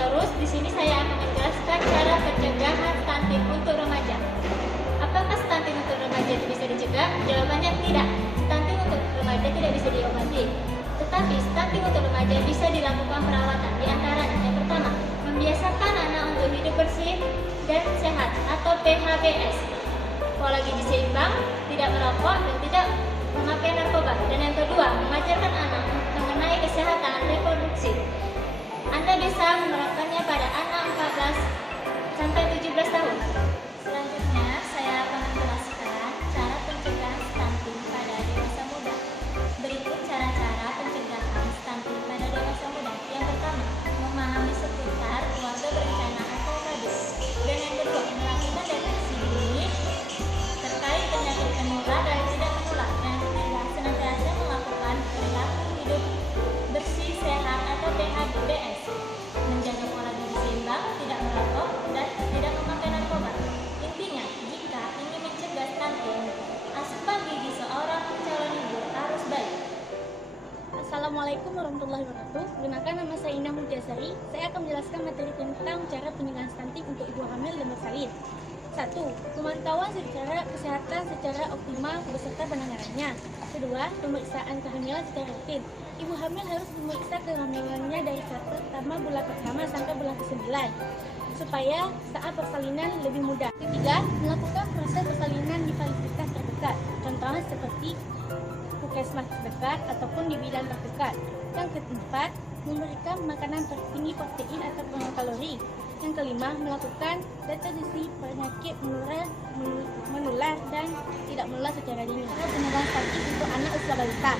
Terus di sini saya akan menjelaskan cara pencegahan stunting untuk remaja. Apakah stunting untuk remaja itu bisa dicegah? Jawabannya tidak. Stunting untuk remaja tidak bisa diobati. Tetapi stunting untuk remaja bisa dilakukan perawatan. Di antaranya yang pertama, membiasakan anak untuk hidup bersih dan sehat atau PHBS. Pola gizi seimbang, tidak merokok dan tidak memakai narkoba. Dan yang kedua, mengajarkan anak mengenai kesehatan reproduksi. Anda bisa menerapkannya pada anak 14 sampai 17 tahun. Selanjutnya, saya akan menjelaskan cara pencegahan stunting pada dewasa muda. Berikut cara-cara pencegahan stunting pada dewasa muda. Yang pertama, memahami seputar keluarga berencana atau KB. Dan yang kedua, melakukan deteksi dini terkait Assalamualaikum warahmatullahi wabarakatuh. Perkenalkan, nama saya Indah Mutiasari. Saya akan menjelaskan materi tentang cara pencegahan stunting untuk ibu hamil dan bersalin. 1. Pemantauan secara kesehatan secara optimal beserta penanganannya. 2. Pemeriksaan kehamilan secara rutin. Ibu hamil harus memeriksa kehamilannya dari bulan pertama sampai bulan ke-9 supaya saat persalinan lebih mudah. 3. Melakukan proses persalinan di fasilitas terdekat, contohnya seperti puskesmas terdekat ataupun di bidan terdekat. Yang keempat, memberikan makanan tinggi protein atau kalori. Yang kelima, melakukan deteksi penyakit menular dan tidak menular secara dini. Pencegahan stunting untuk anak usia balita.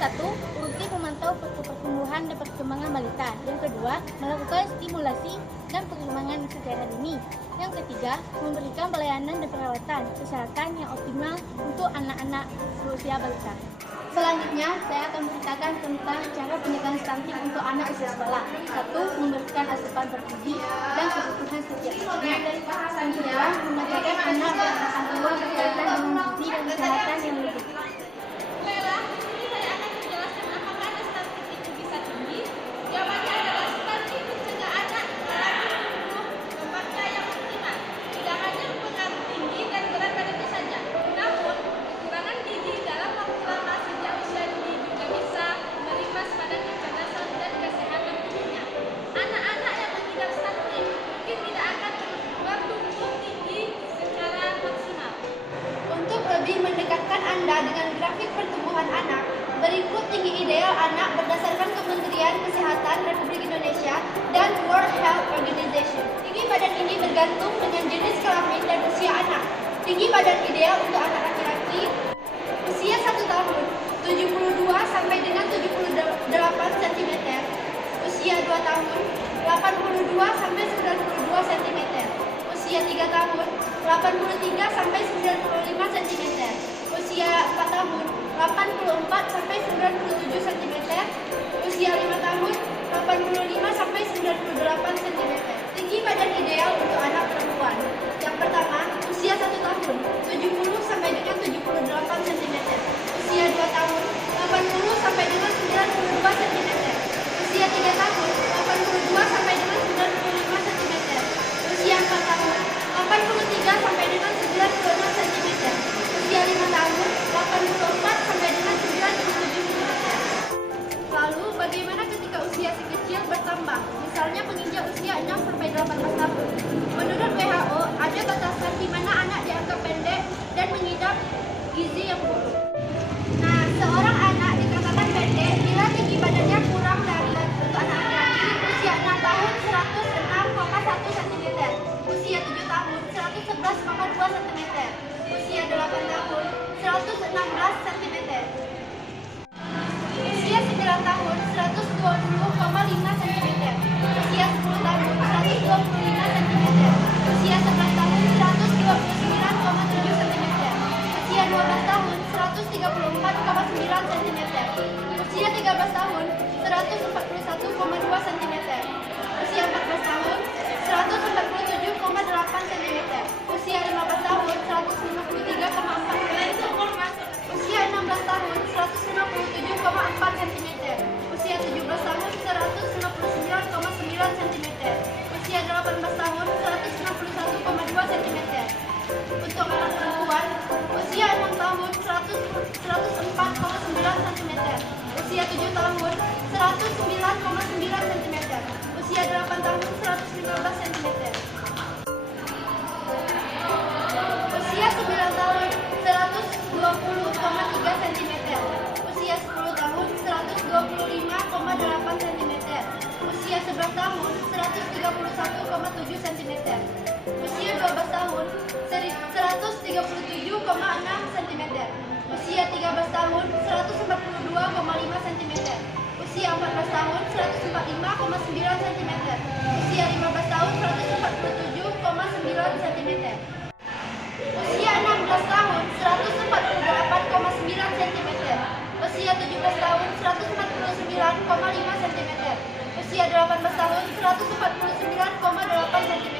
1. Rutin memantau pertumbuhan dan perkembangan balita. Yang kedua, melakukan stimulasi dan perkembangan secara dini. Yang ketiga, memberikan pelayanan dan perawatan kesehatan yang optimal untuk anak-anak usia balita. Selanjutnya, saya akan menceritakan tentang cara pencegahan stunting untuk anak usia sekolah. 1. Memberikan asupan bergizi dan kebutuhan setiap harinya. Yang kedua, mengajarkan anak dan orang tua berkaitan dengan gizi dan kesehatan yang lebih. Mendekatkan Anda dengan grafik pertumbuhan anak, berikut tinggi ideal anak berdasarkan Kementerian Kesehatan Republik Indonesia dan World Health Organization. Tinggi badan ini bergantung dengan jenis kelamin dan usia anak. Tinggi badan ideal untuk anak laki-laki usia 1 tahun 72 sampai dengan 78 cm, usia 2 tahun 82 sampai 92 cm, usia 3 tahun 83 sampai 95 cm, usia 4 tahun 84 sampai 97 cm, usia 5 tahun 85 sampai 98 cm. Tinggi badan ideal untuk anak perempuan. Yang pertama, usia 1 tahun 70 sampai dengan 78 cm, usia 2 tahun 80 sampai dengan 92 cm, usia 3 tahun 82 sampai dengan 95 cm, usia 4 tahun 83 sampai dengan 96 cm, usia 5 tahun 84 sampai dengan 97 cm. Lalu bagaimana ketika usia si kecil bertambah? Misalnya menginjak usia 6 sampai 18 tahun. Menurut WHO, ada batasan di mana anak dianggap pendek dan mengidap gizi yang buruk. Nah, seorang anak dikatakan pendek bila tinggi badannya kurang dari untuk anak laki-laki usia 6 tahun 106,1 cm, usia 7 tahun 111,2 cm, usia 8 tahun 116 cm, usia 9 tahun 120,5 cm, usia 10 tahun 125 cm, usia 11 tahun 129,7 cm, usia 12 tahun 134,9 cm, usia 13 tahun 141,2 cm, usia 14 tahun 147,8 cm, usia 15 tahun 153,4 cm, usia 16 tahun 197,4 cm, usia 17 tahun 159,9 cm, usia 18 tahun 161,2 cm. Untuk anak perempuan, usia 6 tahun 104,9 cm, usia 7 tahun 109,9 cm, usia 8 tahun 115 cm, usia 9 tahun 120,3 cm, usia 10 tahun 125,8 cm, usia 11 tahun 131,7 cm, usia 12 tahun 137,6 cm, usia 13 tahun 142,5 cm, usia 14 tahun 145,9 cm, usia 15 tahun 147,9 cm, usia 16 tahun 148,9 cm, usia 17 tahun 149,5 cm, usia 18 tahun 149,8 cm.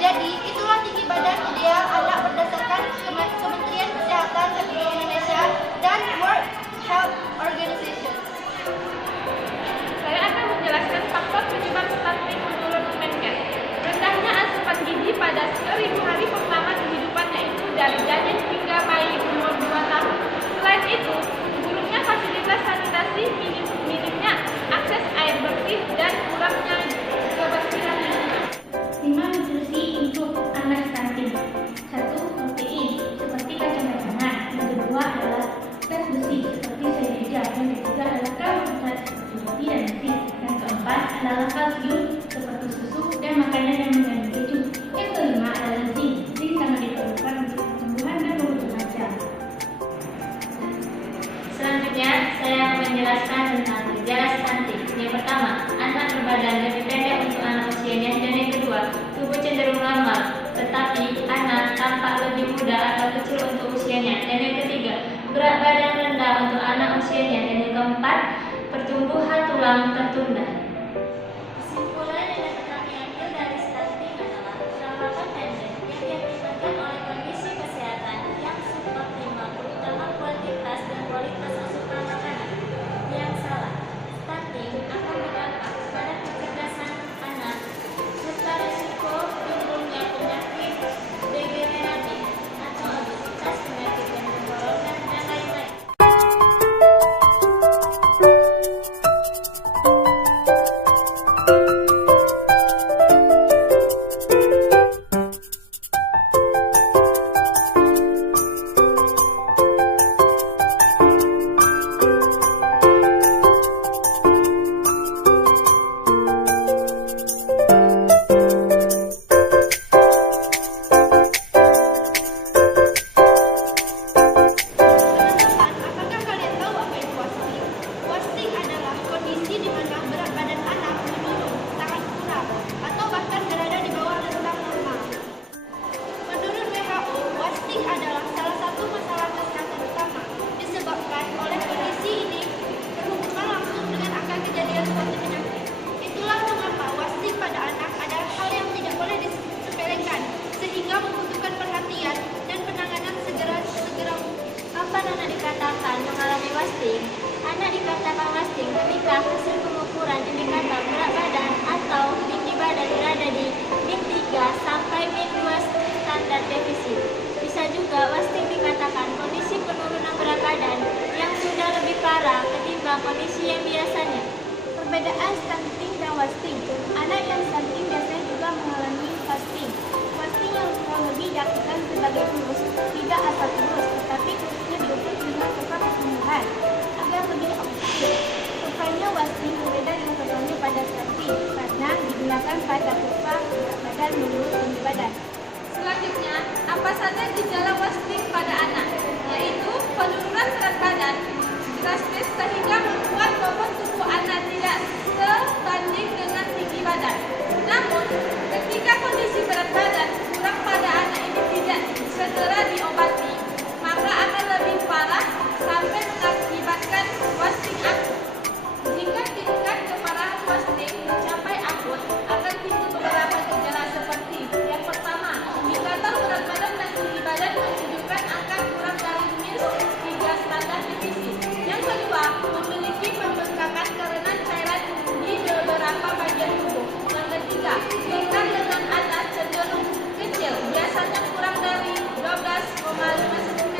Jadi, itulah tinggi badan ideal anak berdasarkan Kementerian Kesehatan Republik Indonesia dan World Health Organization. menjelaskan tentang gejala stunting. Yang pertama, anak berbadan lebih pendek untuk anak usianya, dan yang kedua, tubuh cenderung normal, tetapi anak tampak lebih muda atau kecil untuk usianya, dan yang ketiga, berat badan rendah untuk anak usianya, dan yang keempat, pertumbuhan tulang tertunda. Kesimpulan yang dapat kami ambil dari stunting adalah perawatan pendek yang diakibatkan oleh kondisi kesehatan yang suboptimal, terutama kuantitas dan kualitas asupan makanan yang salah. Stunting akan berdampak pada kecerdasan anak serta risiko timbulnya penyakit degeneratif atau obesitas, penyakit yang tenggorokan, dan lain-lain. Teman-teman, apakah kalian tahu apa itu wasting? Wasting adalah kondisi di mana berat badan anak menurun, sangat kurang, atau bahkan berada di bawah rentang normal. Menurut WHO, wasting adalah salah satu masalah kesehatan utama, disebabkan oleh kondisi ini berhubungan langsung dengan angka kejadian suatu penyakit. Itulah mengapa wasting pada anak adalah hal yang tidak boleh disepelekan, sehingga membutuhkan perhatian dan penanganan segera mungkin. Kapan anak dikatakan mengalami wasting? Anak dikatakan wasting ketika hasil pengukuran indikator berat badan atau tinggi badan berada di min 3 sampai min 2 standar defisit. Bisa juga wasting dikatakan kondisi penurunan berat badan yang sudah lebih parah ketimbang kondisi yang biasanya. Perbedaan stunting dan wasting. Anak yang stunting biasanya juga mengalami fasting. Fasting yang kurang lebih diartikan sebagai kurus, tidak asal kurus, tetapi kurusnya diukur dengan kurva pertumbuhan agar lebih objektif. Kurvanya wasting berbeda dengan kurvanya pada stunting karena digunakan pada kurva berat badan menurut tinggi badan. Selanjutnya, apa saja gejala wasting pada anak? Yaitu penurunan berat badan drastis sehingga membuat bobot tubuh anak tidak sebanding dengan tinggi badan. Namun, ketika kondisi berat badan kurang pada anak ini tidak segera diobati, maka akan lebih parah sampai mengakibatkan wasting akut. Jika tingkat keparahan wasting mencapai akut, akan timbul beberapa gejala seperti yang pertama, indikator berat badan dan tinggi badan menunjukkan angka kurang dari min 3 standar defisit. Yang kedua, memiliki pembengkakan karena cairan di beberapa bagian tubuh. Yang ketiga, tingkat lengan atas cenderung kecil, biasanya kurang dari 12,5 cm.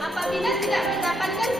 Apabila tidak mendapatkan